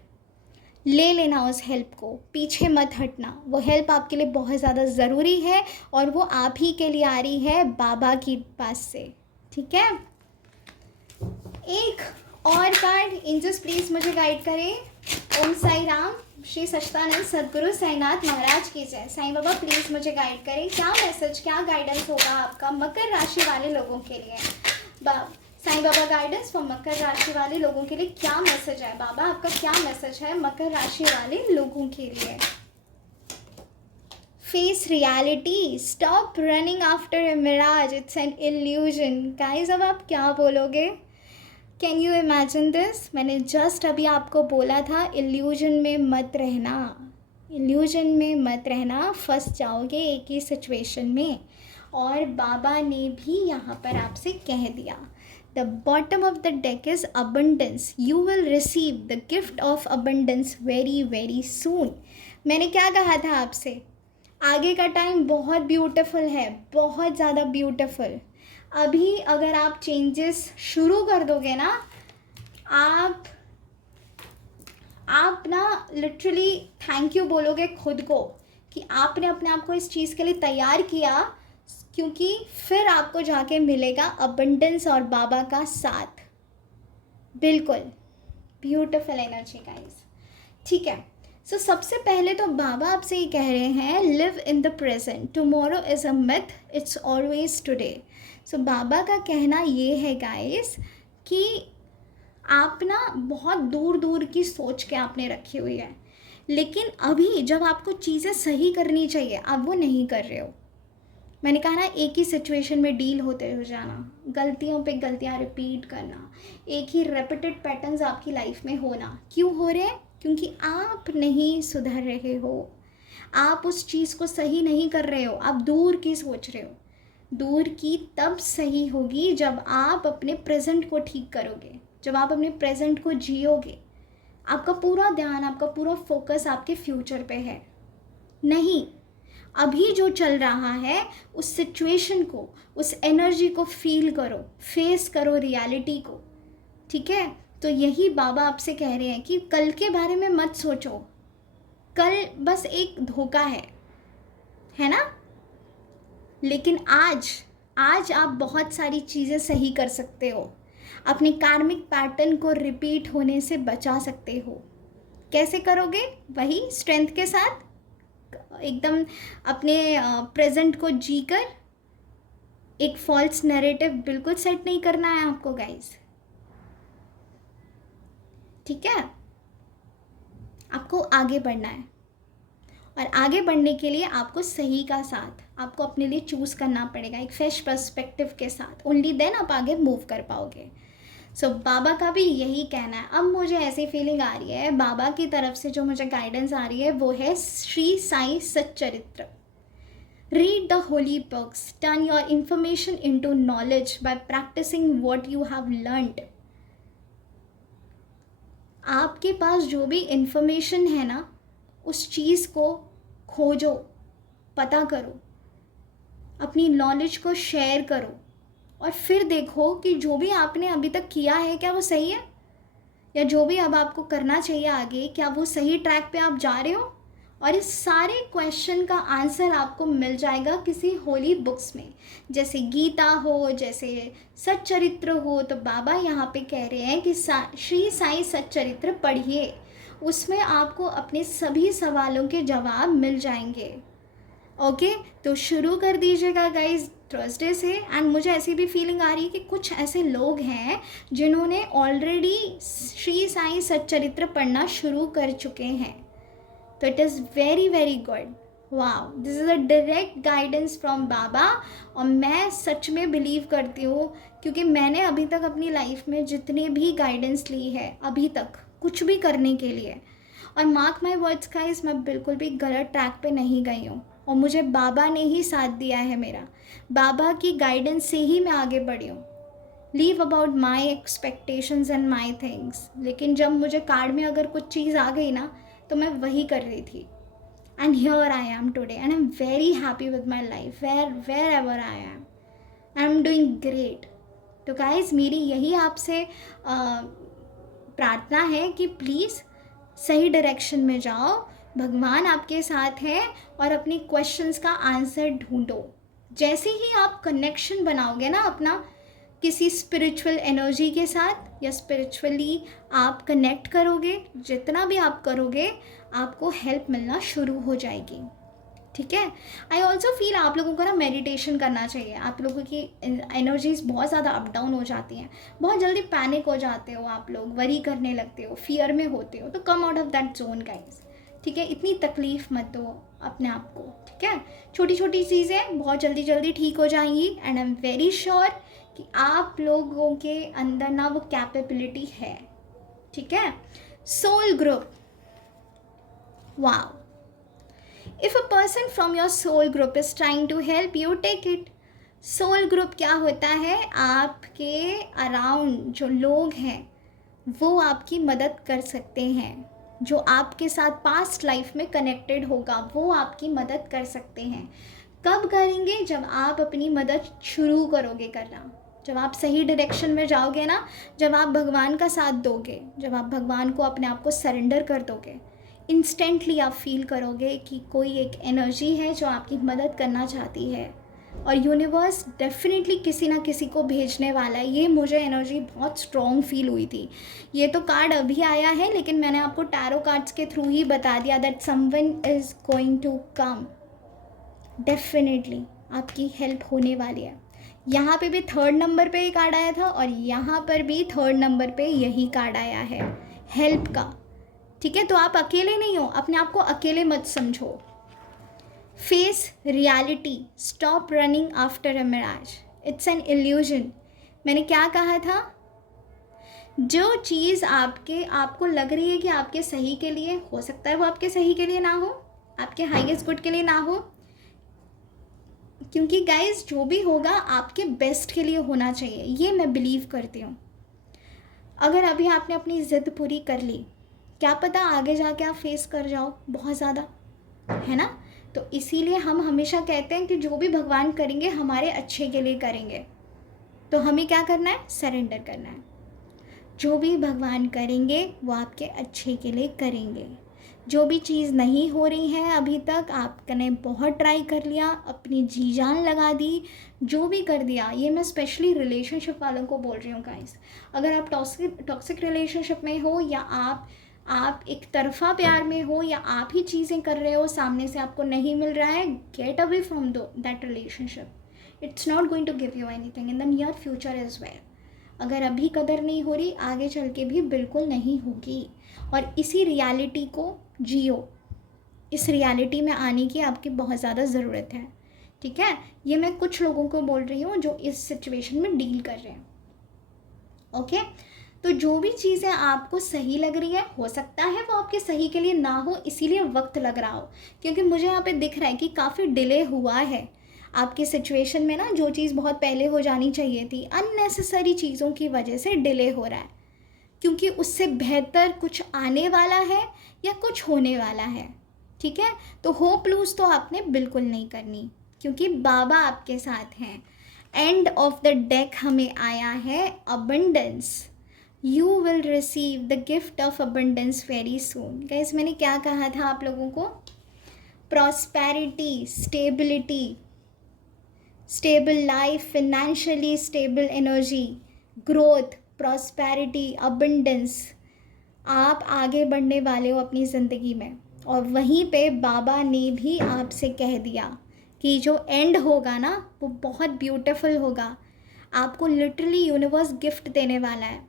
ले लेना उस हेल्प को, पीछे मत हटना। वो हेल्प आपके लिए बहुत ज़्यादा ज़रूरी है और वो आप ही के लिए आ रही है बाबा की पास से, ठीक है? एक और कार्ड, एंजल्स प्लीज़ मुझे गाइड करें। ओम साई राम, श्री सच्चिदानंद सद्गुरु साईनाथ महाराज की जय। साईं बाबा प्लीज़ मुझे गाइड करें, क्या मैसेज, क्या गाइडेंस होगा आपका मकर राशि वाले लोगों के लिए? साईं बाबा गाइडेंस फॉर मकर राशि वाले लोगों के लिए क्या मैसेज है? बाबा आपका क्या मैसेज है मकर राशि वाले लोगों के लिए? Face reality, stop running after a mirage, it's an illusion. Guys अब आप क्या बोलोगे? Can you imagine this? मैंने जस्ट अभी आपको बोला था इल्यूजन में मत रहना, इल्यूजन में मत रहना, फंस जाओगे एक ही सिचुएशन में। और बाबा ने भी यहाँ पर आपसे कह दिया, the bottom of the deck is abundance, you will receive the gift of abundance very very soon. मैंने क्या कहा था आपसे? आगे का टाइम बहुत ब्यूटीफुल है, बहुत ज़्यादा ब्यूटीफुल। अभी अगर आप चेंजेस शुरू कर दोगे ना, आप ना लिटरली थैंक यू बोलोगे खुद को कि आपने अपने आप को इस चीज़ के लिए तैयार किया, क्योंकि फिर आपको जाके मिलेगा अबंडेंस और बाबा का साथ। बिल्कुल ब्यूटीफुल एनर्जी गाइस, ठीक है? सो सबसे पहले तो बाबा आपसे ये कह रहे हैं, live in the present, tomorrow is a myth, it's always today. So बाबा का कहना ये है गाइस कि आप ना बहुत दूर दूर की सोच के आपने रखी हुई है, लेकिन अभी जब आपको चीज़ें सही करनी चाहिए आप वो नहीं कर रहे हो। मैंने कहा ना, एक ही सिचुएशन में डील होते हो जाना, गलतियों पे गलतियां रिपीट करना, एक ही रेपिटेड पैटर्न्स आपकी लाइफ में होना। क्यों हो रहे हैं? क्योंकि आप नहीं सुधर रहे हो, आप उस चीज़ को सही नहीं कर रहे हो, आप दूर की सोच रहे हो। दूर की तब सही होगी जब आप अपने प्रेजेंट को ठीक करोगे, जब आप अपने प्रेजेंट को जियोगे। आपका पूरा ध्यान, आपका पूरा फोकस आपके फ्यूचर पे है, नहीं अभी जो चल रहा है उस सिचुएशन को, उस एनर्जी को फील करो, फेस करो रियलिटी को, ठीक है? तो यही बाबा आपसे कह रहे हैं कि कल के बारे में मत सोचो, कल बस एक धोखा है ना? लेकिन आज आप बहुत सारी चीज़ें सही कर सकते हो, अपने कार्मिक पैटर्न को रिपीट होने से बचा सकते हो। कैसे करोगे? वही स्ट्रेंथ के साथ, एकदम अपने प्रेजेंट को जीकर। एक फॉल्स नैरेटिव बिल्कुल सेट नहीं करना है आपको गाइस, ठीक है? आपको आगे बढ़ना है और आगे बढ़ने के लिए आपको सही का साथ आपको अपने लिए चूज़ करना पड़ेगा, एक फ्रेश पर्सपेक्टिव के साथ। ओनली देन आप आगे मूव कर पाओगे। सो बाबा का भी यही कहना है। अब मुझे ऐसी फीलिंग आ रही है, बाबा की तरफ से जो मुझे गाइडेंस आ रही है वो है श्री साईं सच्चरित्र। Read the holy books, turn your information into knowledge by practicing what you have learned. आपके पास जो भी इंफॉर्मेशन है ना, उस चीज़ को खोजो, पता करो, अपनी नॉलेज को शेयर करो, और फिर देखो कि जो भी आपने अभी तक किया है क्या वो सही है, या जो भी अब आपको करना चाहिए आगे क्या वो सही ट्रैक पे आप जा रहे हो। और इस सारे क्वेश्चन का आंसर आपको मिल जाएगा किसी होली बुक्स में, जैसे गीता हो, जैसे सच्चरित्र हो। तो बाबा यहाँ पे कह रहे हैं कि श्री साईं सच्चरित्र पढ़िए, उसमें आपको अपने सभी सवालों के जवाब मिल जाएंगे। ओके, तो शुरू कर दीजिएगा गाइज थर्सडे से। एंड मुझे ऐसी भी फीलिंग आ रही है कि कुछ ऐसे लोग हैं जिन्होंने ऑलरेडी श्री साईं सच्चरित्र पढ़ना शुरू कर चुके हैं, तो it is very very good. Wow, this is a direct guidance from Baba. और मैं सच में बिलीव करती हूँ, क्योंकि मैंने अभी तक अपनी लाइफ में जितने भी गाइडेंस ली है अभी तक कुछ भी करने के लिए, और मार्क माई वर्ड्स गाइस, मैं बिल्कुल भी गलत ट्रैक पे नहीं गई हूँ, और मुझे बाबा ने ही साथ दिया है मेरा। बाबा की गाइडेंस से ही मैं आगे बढ़ी हूँ। Leave about my expectations and my things. लेकिन जब मुझे कार्ड में अगर कुछ चीज़ आ गई ना, तो मैं वही कर रही थी। And here I am today and I am very happy with my life wherever I am doing great. तो गाइज, मेरी यही आपसे प्रार्थना है कि प्लीज़ सही डायरेक्शन में जाओ, भगवान आपके साथ हैं, और अपनी क्वेश्चंस का आंसर ढूंढो। जैसे ही आप कनेक्शन बनाओगे ना अपना किसी स्पिरिचुअल एनर्जी के साथ, या स्पिरिचुअली आप कनेक्ट करोगे, जितना भी आप करोगे आपको हेल्प मिलना शुरू हो जाएगी। ठीक है। आई ऑल्सो फील आप लोगों को ना मेडिटेशन करना चाहिए। आप लोगों की एनर्जीज बहुत ज़्यादा अप डाउन हो जाती हैं, बहुत जल्दी पैनिक हो जाते हो आप लोग, वरी करने लगते हो, फियर में होते हो। तो come out of that zone guys. ठीक है, इतनी तकलीफ़ मत दो अपने आप को। ठीक है, छोटी छोटी चीज़ें बहुत जल्दी जल्दी ठीक हो जाएंगी। And I am very sure कि आप लोगों के अंदर ना वो कैपेबिलिटी है। ठीक है। Soul group, wow, if a person from your soul group is trying to help you, take it. Soul group क्या होता है? आपके अराउंड जो लोग हैं वो आपकी मदद कर सकते हैं, जो आपके साथ पास्ट लाइफ में कनेक्टेड होगा वो आपकी मदद कर सकते हैं। कब करेंगे? जब आप अपनी मदद शुरू करोगे करना, जब आप सही डायरेक्शन में जाओगे ना, जब आप भगवान का साथ दोगे, जब आप भगवान को अपने आप को सरेंडर कर दोगे, इंस्टेंटली आप फील करोगे कि कोई एक एनर्जी है जो आपकी मदद करना चाहती है, और यूनिवर्स डेफिनेटली किसी ना किसी को भेजने वाला है। ये मुझे एनर्जी बहुत स्ट्रॉन्ग फील हुई थी। ये तो कार्ड अभी आया है, लेकिन मैंने आपको टैरो कार्ड्स के थ्रू ही बता दिया that someone is going to come. Definitely आपकी हेल्प होने वाली है। यहाँ पे भी 3rd नंबर पे ये कार्ड आया था, और यहाँ पर भी 3rd नंबर पे यही कार्ड आया है, हेल्प का। ठीक है, तो आप अकेले नहीं हो, अपने आप को अकेले मत समझो। Face reality, stop running after a mirage, it's an illusion. मैंने क्या कहा था? जो चीज़ आपको लग रही है कि आपके सही के लिए हो सकता है वो आपके सही के लिए ना हो, आपके हाईएस्ट गुड के लिए ना हो, क्योंकि गाइज जो भी होगा आपके बेस्ट के लिए होना चाहिए। ये मैं बिलीव करती हूँ। अगर अभी आपने अपनी ज़िद पूरी कर ली, क्या पता आगे जाके आप फेस कर जाओ बहुत ज़्यादा, है ना। तो इसीलिए हम हमेशा कहते हैं कि जो भी भगवान करेंगे हमारे अच्छे के लिए करेंगे। तो हमें क्या करना है? सरेंडर करना है। जो भी भगवान करेंगे वो आपके अच्छे के लिए करेंगे। जो भी चीज़ नहीं हो रही है अभी तक, आपने बहुत ट्राई कर लिया, अपनी जी जान लगा दी, जो भी कर दिया, ये मैं स्पेशली रिलेशनशिप वालों को बोल रही हूँ गाइस। अगर आप टॉक्सिक रिलेशनशिप में हो, या आप एक तरफा प्यार में हो, या आप ही चीज़ें कर रहे हो, सामने से आपको नहीं मिल रहा है, get away from that relationship. It's not going to give you anything in the near future as well. अगर अभी कदर नहीं हो रही, आगे चल के भी बिल्कुल नहीं होगी। और इसी रियलिटी को जियो, इस रियलिटी में आने की आपकी बहुत ज़्यादा ज़रूरत है। ठीक है, ये मैं कुछ लोगों को बोल रही हूँ जो इस सिचुएशन में डील कर रहे हैं। ओके, तो जो भी चीज़ें आपको सही लग रही है, हो सकता है वो आपके सही के लिए ना हो, इसीलिए वक्त लग रहा हो। क्योंकि मुझे यहाँ पे दिख रहा है कि काफ़ी डिले हुआ है आपकी सिचुएशन में ना। जो चीज़ बहुत पहले हो जानी चाहिए थी, अननेसेसरी चीज़ों की वजह से डिले हो रहा है, क्योंकि उससे बेहतर कुछ आने वाला है या कुछ होने वाला है। ठीक है, तो होप लूज तो आपने बिल्कुल नहीं करनी, क्योंकि बाबा आपके साथ हैं। एंड ऑफ द डेक हमें आया है abundance. You will receive the gift of abundance very soon. Guys, मैंने क्या कहा था आप लोगों को? Prosperity, stability, stable life, financially stable energy, growth, prosperity, abundance. आप आगे बढ़ने वाले हो अपनी ज़िंदगी में। और वहीं पे बाबा ने भी आपसे कह दिया कि जो एंड होगा ना वो बहुत ब्यूटीफुल होगा। आपको लिटरली यूनिवर्स गिफ्ट देने वाला है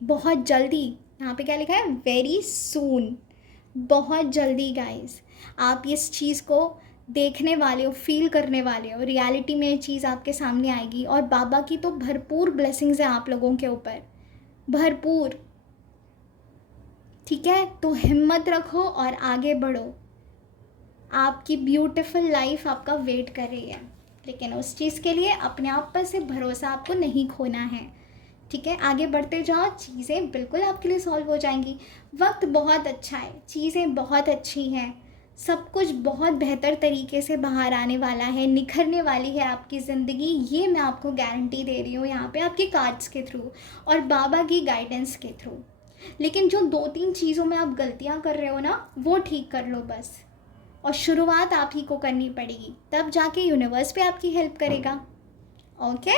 बहुत जल्दी। यहाँ पे क्या लिखा है? वेरी सून, बहुत जल्दी गाइस। आप इस चीज़ को देखने वाले हो, फील करने वाले हो, रियलिटी में ये चीज़ आपके सामने आएगी। और बाबा की तो भरपूर ब्लेसिंग्स हैं आप लोगों के ऊपर, भरपूर। ठीक है, तो हिम्मत रखो और आगे बढ़ो। आपकी ब्यूटीफुल लाइफ आपका वेट कर रही है, लेकिन उस चीज़ के लिए अपने आप पर से भरोसा आपको नहीं खोना है। ठीक है, आगे बढ़ते जाओ, चीज़ें बिल्कुल आपके लिए सॉल्व हो जाएंगी। वक्त बहुत अच्छा है, चीज़ें बहुत अच्छी हैं, सब कुछ बहुत बेहतर तरीके से बाहर आने वाला है, निखरने वाली है आपकी ज़िंदगी। ये मैं आपको गारंटी दे रही हूँ यहाँ पे आपके कार्ड्स के थ्रू और बाबा की गाइडेंस के थ्रू। लेकिन जो 2-3 चीज़ों में आप गलतियाँ कर रहे हो ना, वो ठीक कर लो बस। और शुरुआत आप ही को करनी पड़ेगी, तब जाके यूनिवर्स पे आपकी हेल्प करेगा। ओके,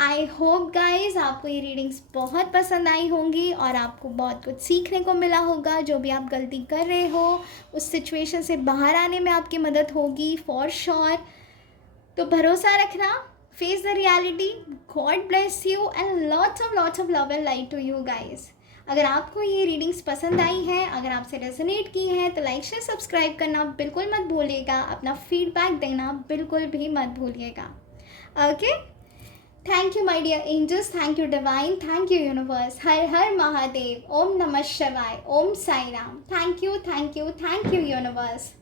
आई होप गाइज आपको ये रीडिंग्स बहुत पसंद आई होंगी और आपको बहुत कुछ सीखने को मिला होगा। जो भी आप गलती कर रहे हो उस सिचुएशन से बाहर आने में आपकी मदद होगी फॉर श्योर। तो भरोसा रखना, face the reality. God bless you and lots of love and light to you guys. अगर आपको ये रीडिंग्स पसंद आई हैं, अगर आपसे रेजोनेट की हैं, तो लाइक शेयर सब्सक्राइब करना बिल्कुल मत भूलिएगा। अपना फीडबैक देना बिल्कुल भी मत भूलिएगा। Okay, thank you my dear angels, thank you divine, thank you universe. हर हर महादेव, ओम नमः शिवाय, ओम Sai Ram. Thank you universe.